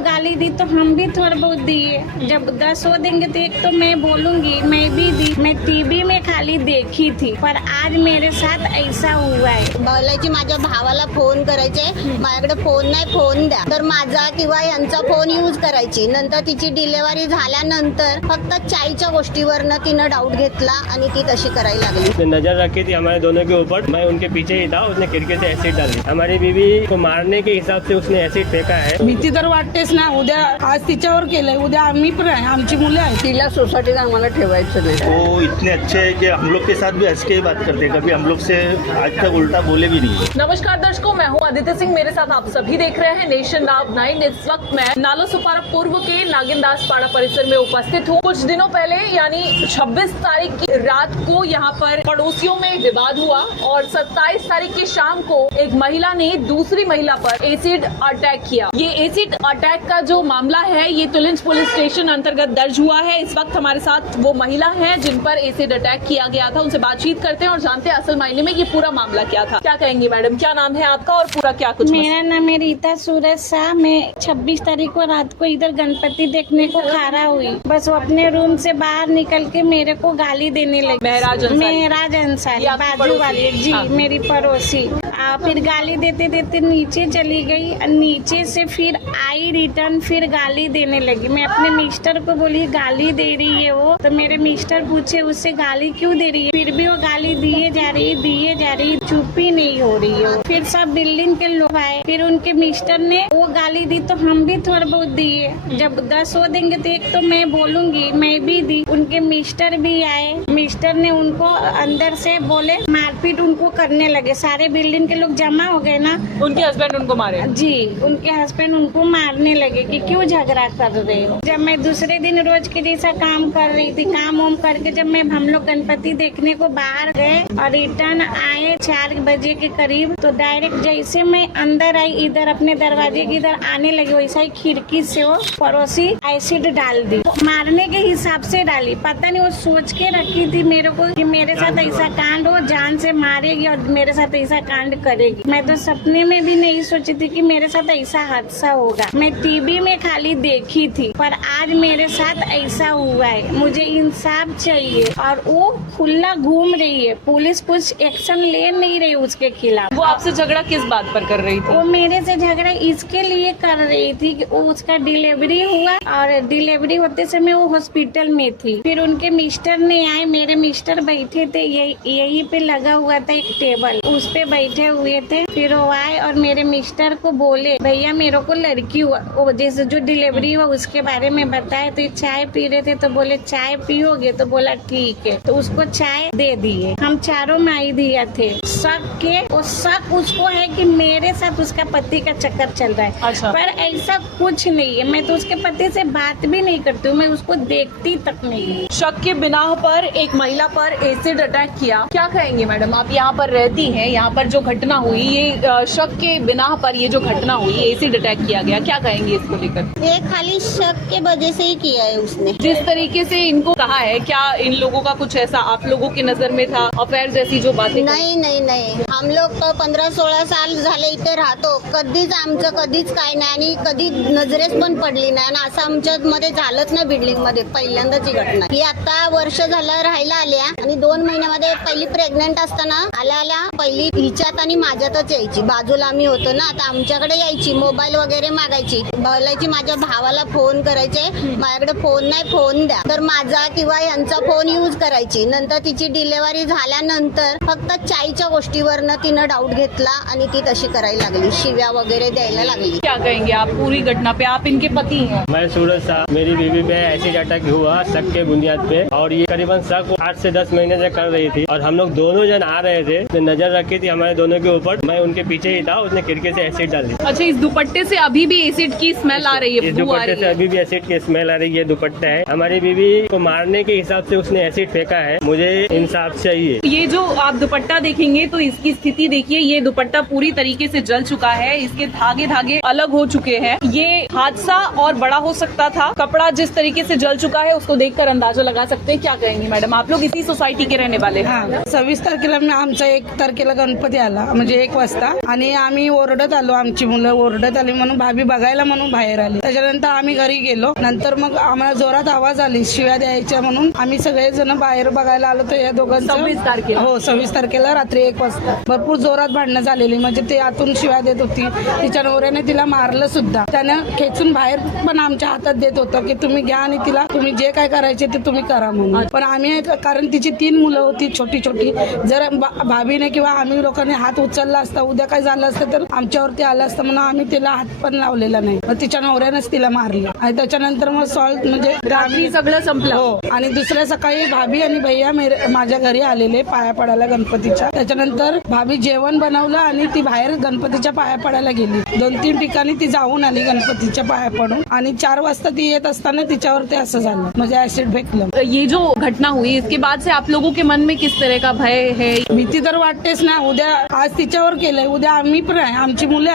गाली दी तो हम भी थोड़ा बहुत दिए। जब 10 हो देंगे तो एक तो मैं बोलूंगी मैं भी दी। मैं टीवी में खाली देखी थी, पर आज मेरे साथ ऐसा हुआ है। बोलायची माझ्या भावाला फोन करायचे, माझ्याकडे फोन नाही, फोन द्या, तर माझा किंवा यांचा फोन यूज करायची। नंतर तिची डिलिव्हरी झाल्यानंतर फक्त चायच्या गोष्टीवरनं तिनं डाऊट घेतला आणि ती तशी करायला लागली। नजर रखी थी हमारे दोनों के ऊपर, मैं उनके पीछे ही था, उसने खिड़की से एसिड डाली। हमारी बीवी को मारने के हिसाब से उसने एसिड फेंका है। भीती तर वाटतेच ना, उद्या आज तिच्यावर केलंय, उद्या आम्ही पण आहे, आमची मुलं आहेत, तिला सोसायटीत आम्हाला ठेवायचं नाही। वो इतने अच्छे हैं कि हम लोग के साथ भी हंस के ही बात करते हैं, कभी हम लोग से आज तक उल्टा बोले भी नहीं। नमस्कार दर्शकों, मैं हूं आदित्य सिंह, मेरे साथ आप सभी देख रहे हैं नेशन नाउ 9। इस वक्त मैं नालोसुपारा पूर्व के नागिनदास पाड़ा परिसर में उपस्थित हूं। कुछ दिनों पहले यानी 26 तारीख की रात को यहाँ पर पड़ोसियों में विवाद हुआ और 27 तारीख की शाम को एक महिला ने दूसरी महिला पर एसिड अटैक किया। ये एसिड अटैक का जो मामला है ये तुलिंज पुलिस स्टेशन अंतर्गत दर्ज हुआ है। इस वक्त हमारे साथ वो महिला है जिन पर एसिड अटैक किया गया था, उनसे बातचीत करते हैं और जानते हैं असल मायने में ये पूरा मामला क्या था। क्या कहेंगी मैडम, क्या नाम है आपका और पूरा क्या कुछ? मेरा नाम है रीता सूरज शाह। मैं 26 तारीख को रात को इधर गणपति देखने को खड़ा हुई, बस वो अपने रूम से बाहर निकल के मेरे को गाली देने लगी। महराज अंसारी बाजू वाली जी, मेरी पड़ोसी। फिर गाली देते देते नीचे चली गई, नीचे से फिर आई रिटर्न, फिर गाली देने लगी। मैं अपने मिस्टर को बोली गाली दे रही है वो, तो मेरे मिस्टर पूछे उससे गाली क्यों दे रही है, फिर भी वो गाली दिए जा रही, चुप ही नहीं हो रही है। फिर सब बिल्डिंग के लोग आए, फिर उनके मिस्टर ने वो गाली दी तो हम भी थोड़ा बहुत दिए। जब 10 हो देंगे तो एक तो मैं बोलूंगी मैं भी दी। उनके मिस्टर भी आए, मिस्टर ने उनको अंदर से बोले, मारपीट उनको करने लगे। सारे बिल्डिंग के लोग जमा हो गए ना, उनके हस्बैंड उनको मारे? जी, उनके हस्बैंड उनको मारने लगे कि क्यों झगड़ा कर रहे हो। जब मैं दूसरे दिन रोज के जैसा काम कर रही थी, काम वाम करके जब मैं हम लोग गणपति देखने को बाहर गए और रिटर्न आए 4 बजे के करीब, तो डायरेक्ट जैसे मैं अंदर आई, इधर अपने दरवाजे की इधर आने लगी, वैसा ही खिड़की से वो पड़ोसी एसिड डाल दी। मारने के हिसाब से डाली, पता नहीं वो सोच के रखी थी मेरे को कि मेरे साथ ऐसा कांड हो, जान से मारेगी और मेरे साथ ऐसा कांड करेगी। मैं तो सपने में भी नहीं सोची थी कि मेरे साथ ऐसा हादसा होगा। मैं टीवी में खाली देखी थी, पर आज मेरे साथ ऐसा हुआ है। मुझे इंसाफ चाहिए और वो खुला घूम रही है, पुलिस कुछ एक्शन ले नहीं रही उसके खिलाफ। वो आपसे झगड़ा किस बात पर कर रही थी? वो मेरे से झगड़ा इसके लिए कर रही थी कि वो उसका डिलीवरी हुआ और डिलीवरी होते समय वो हॉस्पिटल में थी। फिर उनके मिस्टर ने आए, मेरे मिस्टर बैठे थे यही पे लगा हुआ था एक टेबल, उस पे बैठे हुए थे। फिर वो आए और मेरे मिस्टर को बोले, भैया मेरे को लड़की हुआ, वो जैसे जो डिलीवरी हुआ उसके बारे में बताए। तो चाय पी रहे थे तो बोले चाय पियोगे, तो बोला ठीक है, तो उसको चाय दे दिए। हम चारों माई दिया थे। शक के वो शक उसको है कि मेरे साथ उसका पति का चक्कर चल रहा है। अच्छा। पर ऐसा कुछ नहीं है, मैं तो उसके पति से बात भी नहीं करती हूँ, मैं उसको देखती तक नहीं। शक के बिना पर एक महिला पर एसिड अटैक किया, क्या कहेंगे मैडम? आप यहाँ पर रहती हैं, यहाँ पर जो घटना हुई, ये शक के बिना पर ये जो घटना हुई, एसिड अटैक किया गया, क्या कहेंगे इसको लेकर? ये खाली शक के वजह से ही किया है उसने। जिस तरीके से इनको कहा है, क्या इन लोगों का कुछ ऐसा आप लोगों की नजर में था, अफेयर जैसी जो बातें? नाही, हम लोग तो 15-16 साल झाले इथे राहतो, कधीच आमचं कधीच काय नाही आणि कधी नजरेस पण पडली नाही आणि असं आमच्या मध्ये झालंच नाही बिल्डिंग मध्ये, पहिल्यांदाच ही घटना। ही आता वर्ष झालं राहायला आल्या आणि 2 महिन्यामध्ये पहिली प्रेग्नेंट असताना आल्या पहिली हिच्यात आणि माझ्यातच यायची, बाजूला आम्ही होतो ना, आता आमच्याकडे यायची, मोबाईल वगैरे मागायची, बोलायची माझ्या भावाला फोन करायचे, माझ्याकडे फोन नाही, फोन द्या, तर माझा किंवा यांचा फोन यूज करायची। नंतर तिची डिलिव्हरी झाल्यानंतर फक्त चायच्या गोष्टीवरनं तिनं डाऊट घेतला आणि ती तशी करायला लागली, शिव्या वगैरे द्यायला लागली। क्या कहेंगे आप पूरी घटना पे? आप इनके पति हैं। मैं सूरज शाह, मेरी बीवी पे एसिड अटैक हुआ शक के बुनियाद पे, और ये करीबन शक 8 से 10 महीने से कर रही थी और हम लोग दोनों जन आ रहे थे, तो नजर रखी थी हमारे दोनों के ऊपर, मैं उनके पीछे ही था, उसने खिड़की से एसिड डाली। अच्छा, इस दुपट्टे से अभी भी एसिड की स्मेल आ रही है? इस दुपट्टे से अभी भी एसिड की स्मेल आ रही है। दुपट्टा है, हमारी बीवी को मारने के हिसाब से उसने एसिड फेंका है, मुझे इंसाफ चाहिए। ये जो आप दुपट्टा देखेंगे तो इसकी स्थिति देखिए, ये दुपट्टा पूरी तरीके से जल चुका है, इसके धागे अलग हो चुके हैं। ये हादसा और बड़ा हो सकता था। कपड़ा जिस तरीके से जल चुका है उसको देखकर अंदाजा लगा सकते हैं। क्या कहेंगे मैडम, आप लोग इसी सोसायटी के रहने वाले हैं? 26 तारखेला आमचा 1 तारखेला गणपती आला, म्हणजे 1 वाजता, आणि आम्ही ओरडत आलो, आमची मुलं ओरडत आली म्हणून भाभी बघायला म्हणून बाहेर आले. त्याच्यानंतर आम्ही घरी गेलो. नंतर मग आम्हाला जोरात आवाज आली शिव्या द्यायच्या म्हणून आम्ही सगळेजण बाहेर बघायला आलो. तर या दोघांचं 26 तारखेला. हो 26 तारखेला रात्री 1 वाजता भरपूर जोरात भांडणं झालेली. म्हणजे ते आतून शिव्या देत होती. तिच्या नवऱ्याने तिला मारलं सुद्धा. त्यानं खेचून बाहेर पण आमच्या हातात देत होतं की तुम्ही घ्या आणि तिला तुम्ही जे काय करायचे ते तुम्ही करा म्हणून. पण आम्ही कारण तिची 3 मुलं होती छोटी छोटी. जर भाभीने किंवा आम्ही लोकांनी हात उचलला असता उद्या काय झालं असतं तर आमच्यावरती आलं असतं म्हणून आम्ही तिला हात पण लावलेला नाही. मग तिच्या नवऱ्यानेच तिला मारलं आणि त्याच्यानंतर मग सॉल्ट म्हणजे रात्री सगळं संपलं. हो आणि दुसऱ्या सकाळी भाभी आणि भैया माझ्या घरी आलेले पाया पडायला गणपतीच्या. त्याच्यानंतर भाभी जेवण बनवलं आणि ती बाहेर गणपतीच्या पाया पडायला गेली. 2-3 ठिकाणी ती जाऊन आली गणपतीच्या पाया पडून आणि 4 वाजता ती येत असताना तिच्यावरती असं झालं म्हणजे ऍसिड फेकलं. ये जो घटना हुई इसके बाद से आप लोगों के मन में किस तरह का भय है? भीती तर वाटतेच ना. उद्या आज तिच्यावर केलंय उद्या आम्ही पण आहे. आमची मुली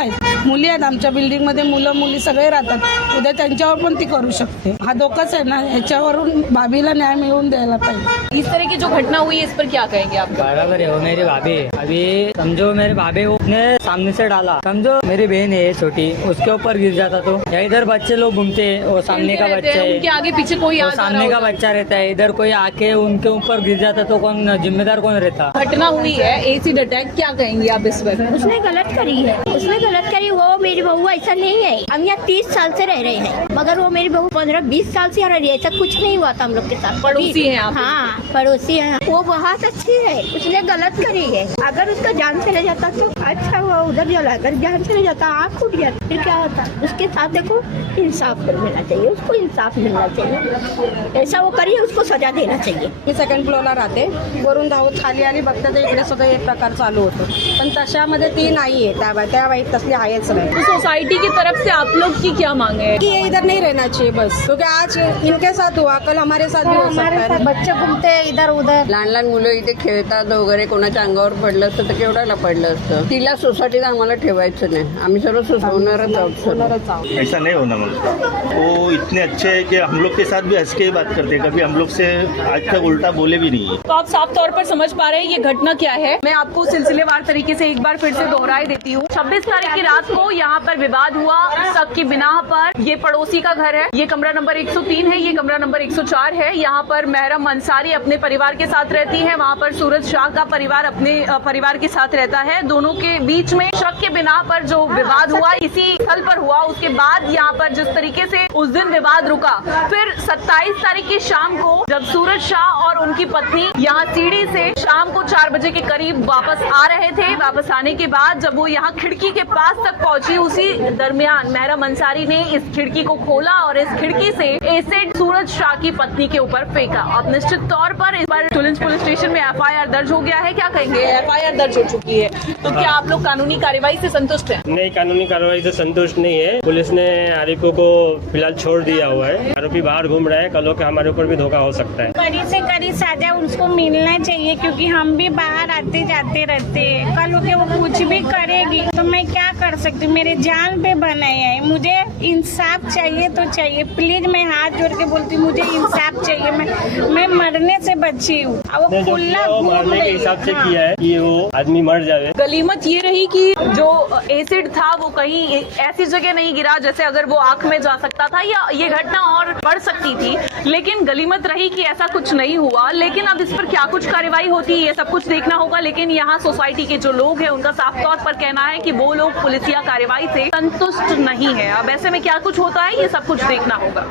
आहेत आमच्या बिल्डिंग मध्ये मुलं मुली सगळे राहतात. उद्या त्यांच्यावर पण ती करू शकते. हा धोकाच आहे ना. ह्याच्यावरून भाभीला न्याय मिळवून द्यायला पाहिजे. इस तरह की जो घटना हुई इस पर क्या कहेंगे आप? बराबर है, वो मेरी भाभी है. अभी समझो मेरे भाभी को उसने सामने से डाला. समझो मेरी बहन है छोटी उसके ऊपर गिर जाता तो या इधर बच्चे लोग घूमते हैं. वो सामने का बच्चा उनके है आगे पीछे कोई वो आ जा रहा सामने का होता। बच्चा रहता है. इधर कोई आके उनके ऊपर गिर जाता तो कौन जिम्मेदार कौन रहता? घटना हुई है एसिड अटैक, क्या कहेंगे आप इस पर? उसने गलत करी है. उसने गलत करी. वो मेरी बहू ऐसा नहीं है. हम यहाँ 30 साल से रह रहे हैं मगर वो मेरी बहू 15-20 साल से यहाँ रह रही है. ऐसा कुछ नहीं हुआ था हम लोग के साथ. पड़ोसी हैं आप? हाँ पड़ोसी है. वो बहुत अच्छी है. उसने गलत करी है. अगर उसका जान चले जाता तो अच्छा हुआ. उधर जला अगर जान चले जाता आँख फूट जाती फिर क्या होता. उसके साथ देखो इंसाफ मिलना चाहिए. उसको इंसाफ मिलना चाहिए. ऐसा वो करिए उसको सजा देना चाहिए. मी 2nd फ्लोअरला राहते. वरून धावत खाली आली बघता तर इकडे सुद्धा एक प्रकार चालू होतो. पण तशामध्ये ती नाहीये. त्या बाई तसली आहेच नाही. तो सोसाइटी की तरफ से आप लोग की क्या मांग है? कि ये इधर नहीं रहना चाहिए बस. क्योंकि आज इनके साथ हुआ कल हमारे साथ भी हो सकता है. बच्चे घूमते इधर उधर. लहान मुलं इथे खेळतात वगैरे कोणाच्या अंगावर पडलं असतं तर केवढ्याला पडलं असतं. तिला सोसायटीत आम्हाला ठेवायचं नाही. आम्ही सर्व सुचवणारच आहोत. ऐसा नहीं होना मतलब वो इतने अच्छे हैं कि हम लोग के साथ भी हंस के ही बात करते हैं. कभी हम लोग से आज तक उल्टा बोले भी नहीं है. तो आप साफ तौर पर समझ पा रहे हैं ये घटना क्या है. मैं आपको सिलसिलेवार तरीके से एक बार फिर से दोहराए देती हूँ. 26 तारीख की रात को यहाँ पर विवाद हुआ शक की बिना पर. ये पड़ोसी का घर है. ये कमरा नंबर 103 है. ये कमरा नंबर 104 है. यहाँ पर महरम अंसारी अपने परिवार के साथ रहती है. वहाँ पर सूरज शाह का परिवार अपने परिवार के साथ रहता है. दोनों के बीच में शक के बिना पर जो विवाद हुआ इसी स्थल पर हुआ. उसके बाद यहाँ पर जिस तरीके से उस दिन विवाद रुका फिर 27 तारीख की शाम को जब सूरज शाह और उनकी पत्नी यहाँ सीढ़ी से शाम को 4 बजे के करीब वापस आ रहे थे. वापस आने के बाद जब वो यहाँ खिड़की के पास तक पहुंची उसी दरमियान महरम अंसारी ने इस खिड़की को खोला और इस खिड़की से एसिड सूरज शाह की पत्नी के ऊपर फेंका. अब निश्चित तौर पर इस पर टुलिंज पुलिस स्टेशन में FIR दर्ज हो गया है. क्या कहेंगे? FIR दर्ज हो चुकी है तो क्या आप लोग कानूनी कार्यवाही से संतुष्ट हैं? नहीं, कानूनी कार्रवाई से संतुष्ट नहीं है. पुलिस ने आरोपियों को फिलहाल छोड़ दिया हुआ है. आरोपी बाहर घूम रहे हैं. कल के हमारे ऊपर भी धोखा हो सकता है. कड़ी से कड़ी सजा उसको मिलना चाहिए क्योंकि हम भी बाहर आते जाते रहते हैं. कल के वो कुछ भी करेगी तो मैं क्या कर सकती हूँ. मेरे जान पे बनाया है. मुझे इंसाफ चाहिए तो चाहिए. प्लीज मैं हाथ जोड़ के बोलती हूँ मुझे इंसाफ चाहिए. मैं मरने से बची हूँ. वो खुला घूम मारने के रही हिसाब से है. किया है कि वो आदमी मर जाए. गलीमत ये रही कि जो एसिड था वो कहीं ऐसी जगह नहीं गिरा जैसे अगर वो आंख में जा सकता था या ये घटना और बढ़ सकती थी. लेकिन गलीमत रही कि ऐसा कुछ नहीं हुआ. लेकिन अब इस पर क्या कुछ कार्रवाई होती है ये सब कुछ देखना होगा. लेकिन यहाँ सोसाइटी के जो लोग हैं उनका साफ तौर पर कहना है कि वो लोग पुलिसिया कार्रवाई से संतुष्ट नहीं है. अब ऐसे में क्या कुछ होता है ये सब कुछ देखना होगा.